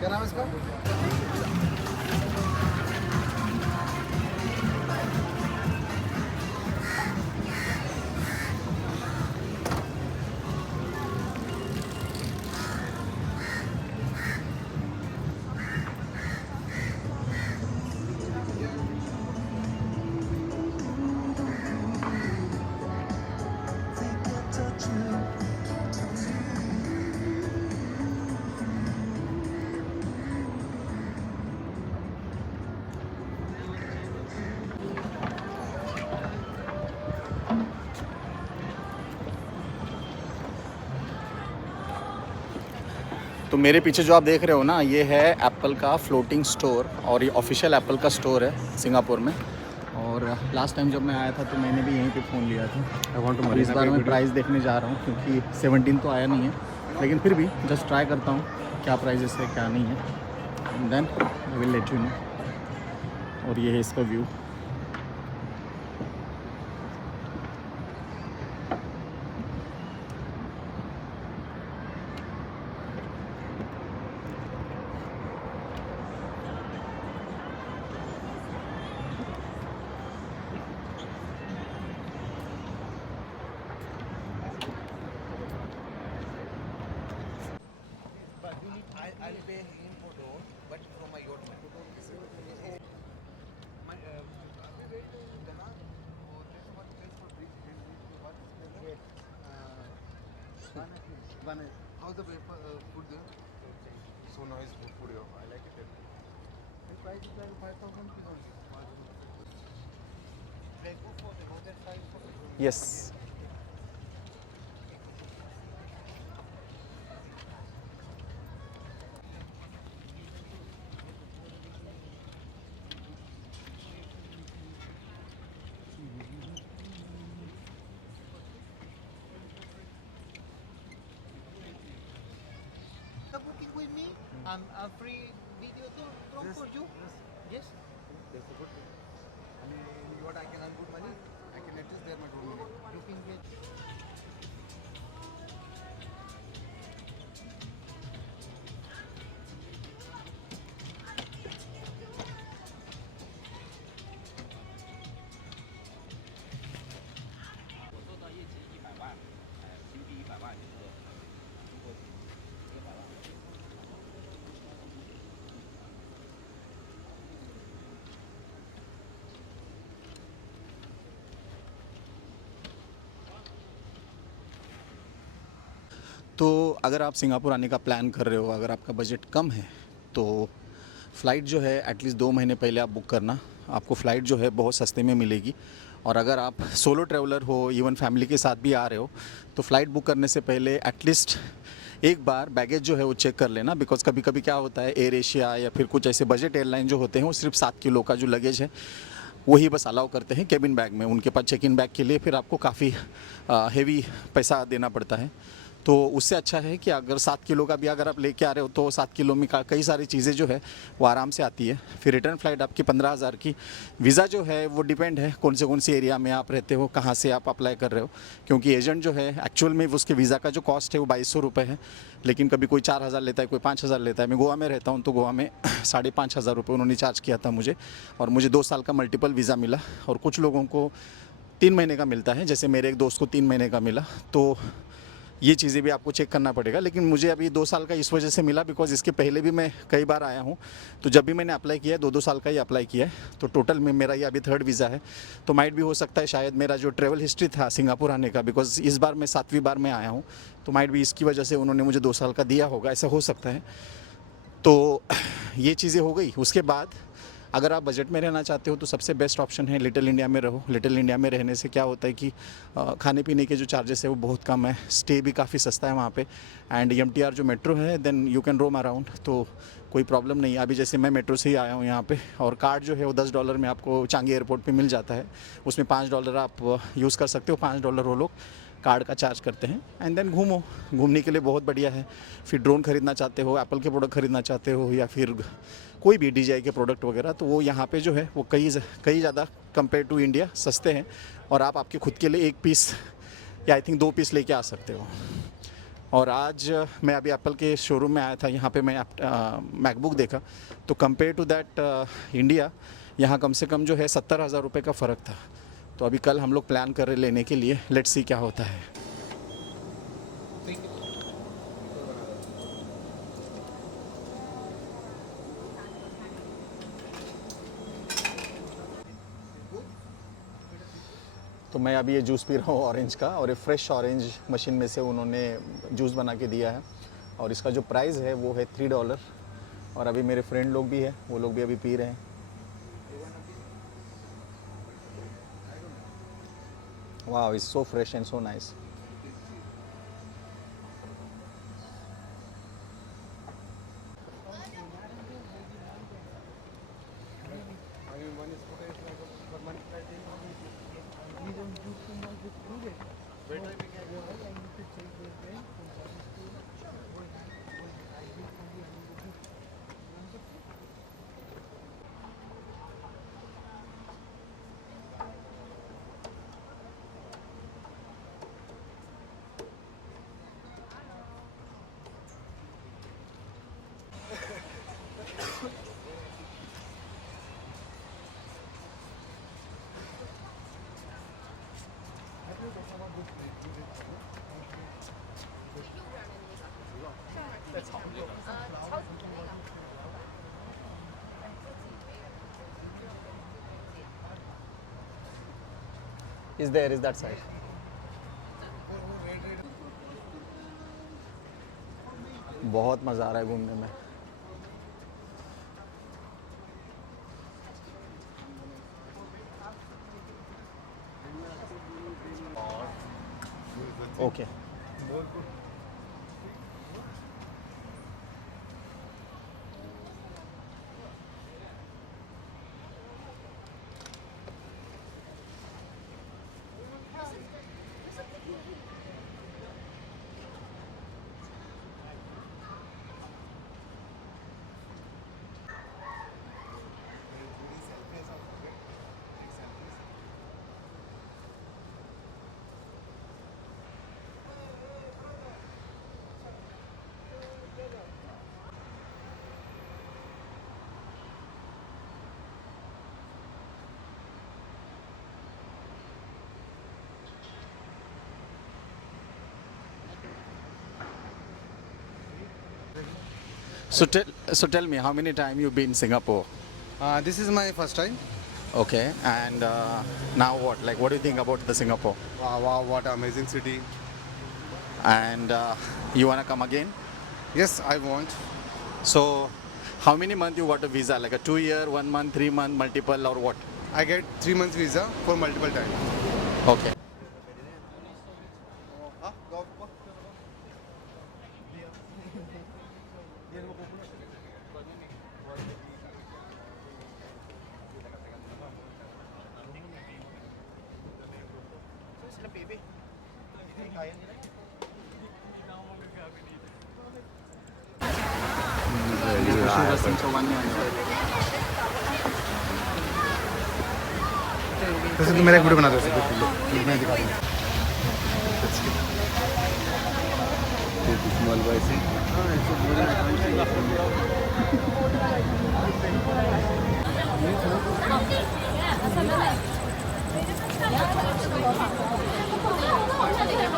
क्या नाम है इसका? तो मेरे पीछे जो आप देख रहे हो ना, ये है एप्पल का फ्लोटिंग स्टोर और ये ऑफिशियल एप्पल का स्टोर है सिंगापुर में। और लास्ट टाइम जब मैं आया था तो मैंने भी यहीं पे फ़ोन लिया था। इस बार मैं प्राइस देखने जा रहा हूँ क्योंकि 17 तो आया नहीं है, लेकिन फिर भी जस्ट ट्राई करता हूँ क्या प्राइजेस है क्या नहीं है, then I will let you know. और ये है इसका view. I'll pay him for door, but from my yacht. My Dana, there's one place for bridge. What is there? How's the food there? So nice food here. I like it. The price is like 5,000 only. Bangkok for the hotel size for the yes. the booking with me. A free video tour for you. Yes. That's a good thing. I mean, in what I can earn good money, I can adjust there my room. You can get. तो अगर आप सिंगापुर आने का प्लान कर रहे हो, अगर आपका बजट कम है तो फ़्लाइट जो है एटलीस्ट 2 महीने पहले आप बुक करना। आपको फ़्लाइट जो है बहुत सस्ते में मिलेगी। और अगर आप सोलो ट्रैवलर हो, इवन फैमिली के साथ भी आ रहे हो, तो फ़्लाइट बुक करने से पहले एटलीस्ट एक बार बैगेज जो है वो चेक कर लेना। बिकॉज़ कभी कभी क्या होता है, एयर एशिया या फिर कुछ ऐसे बजट एयरलाइन जो होते हैं वो सिर्फ 7 किलो का जो लगेज है वही बस अलाउ करते हैं केबिन बैग में। उनके पास चेक इन बैग के लिए फिर आपको काफ़ी हेवी पैसा देना पड़ता है। तो उससे अच्छा है कि अगर 7 किलो का भी अगर आप लेके आ रहे हो तो 7 किलो में कई सारी चीज़ें जो है वो आराम से आती है। फिर रिटर्न फ़्लाइट आपकी 15,000 की। वीज़ा जो है वो डिपेंड है कौन से एरिया में आप रहते हो, कहाँ से आप अप्लाई कर रहे हो। क्योंकि एजेंट जो है एक्चुअल में उसके वीज़ा का जो कॉस्ट है वो 2200 रुपये है, लेकिन कभी कोई 4,000 लेता है, कोई 5,000 लेता है। मैं गोवा में रहता हूँ तो गोवा में 5,500 रुपये उन्होंने चार्ज किया था मुझे, और मुझे 2 साल का मल्टीपल वीज़ा मिला। और कुछ लोगों को 3 महीने का मिलता है, जैसे मेरे एक दोस्त को 3 महीने का मिला। तो ये चीज़ें भी आपको चेक करना पड़ेगा। लेकिन मुझे अभी 2 साल का इस वजह से मिला बिकॉज़ इसके पहले भी मैं कई बार आया हूँ, तो जब भी मैंने अप्लाई किया है 2-2 साल का ही अप्लाई किया है। तो टोटल में मेरा ये अभी 3rd वीज़ा है। तो माइट भी हो सकता है शायद मेरा जो ट्रैवल हिस्ट्री था सिंगापुर आने का, बिकॉज़ इस बार मैं 7वीं बार मैं आया हूँ, तो माइट भी इसकी वजह से उन्होंने मुझे 2 साल का दिया होगा, ऐसा हो सकता है। तो ये चीज़ें हो गई। उसके बाद अगर आप बजट में रहना चाहते हो तो सबसे बेस्ट ऑप्शन है लिटिल इंडिया में रहो। लिटिल इंडिया में रहने से क्या होता है कि खाने पीने के जो चार्जेस है वो बहुत कम है, स्टे भी काफ़ी सस्ता है वहाँ पे, एंड MTR जो मेट्रो है then you can roam around, तो कोई प्रॉब्लम नहीं है। अभी जैसे मैं मेट्रो से ही आया हूँ यहाँ पे, और कार्ड जो है वो $10 में आपको चांगी एयरपोर्ट पे मिल जाता है। उसमें $5 आप यूज़ कर सकते हो, $5 वो लोग कार्ड का चार्ज करते हैं। एंड देन घूमो, घूमने के लिए बहुत बढ़िया है। फिर ड्रोन खरीदना चाहते हो, एप्पल के प्रोडक्ट खरीदना चाहते हो, या फिर कोई भी DJI के प्रोडक्ट वगैरह, तो वो यहाँ पे जो है वो कई ज़्यादा कंपेयर टू इंडिया सस्ते हैं। और आप आपके खुद के लिए 1 पीस या आई थिंक 2 पीस लेके आ सकते हो। और आज मैं अभी एप्पल के शोरूम में आया था, यहाँ पे मैं मैकबुक देखा, तो कंपेयर टू दैट इंडिया, यहाँ कम से कम जो है 70,000 रुपये का फ़र्क था। तो अभी कल हम लोग प्लान कर रहे लेने के लिए, लेट्स सी क्या होता है। तो मैं अभी ये जूस पी रहा हूँ ऑरेंज का, और ये फ्रेश ऑरेंज मशीन में से उन्होंने जूस बना के दिया है, और इसका जो प्राइस है वो है $3। और अभी मेरे फ्रेंड लोग भी हैं, वो लोग भी अभी पी रहे हैं। वाह, it's so fresh and so nice. I mean, one scooter is like for money pricing. Is there, is that side? बहुत मज़ा आ रहा है घूमने में। Okay So tell me, how many time you been in Singapore? This is my first time. Okay, and now what? Like, what do you think about the Singapore? Wow, wow, what an amazing city. And you wanna come again? Yes, I want. So, how many months you got a visa? Like a 2 year, 1 month, 3 month, multiple, or what? I get 3 months visa for multiple time. Okay. वैसे तो मेरा एक वीडियो बना दो मैं दिखा दूँ Asal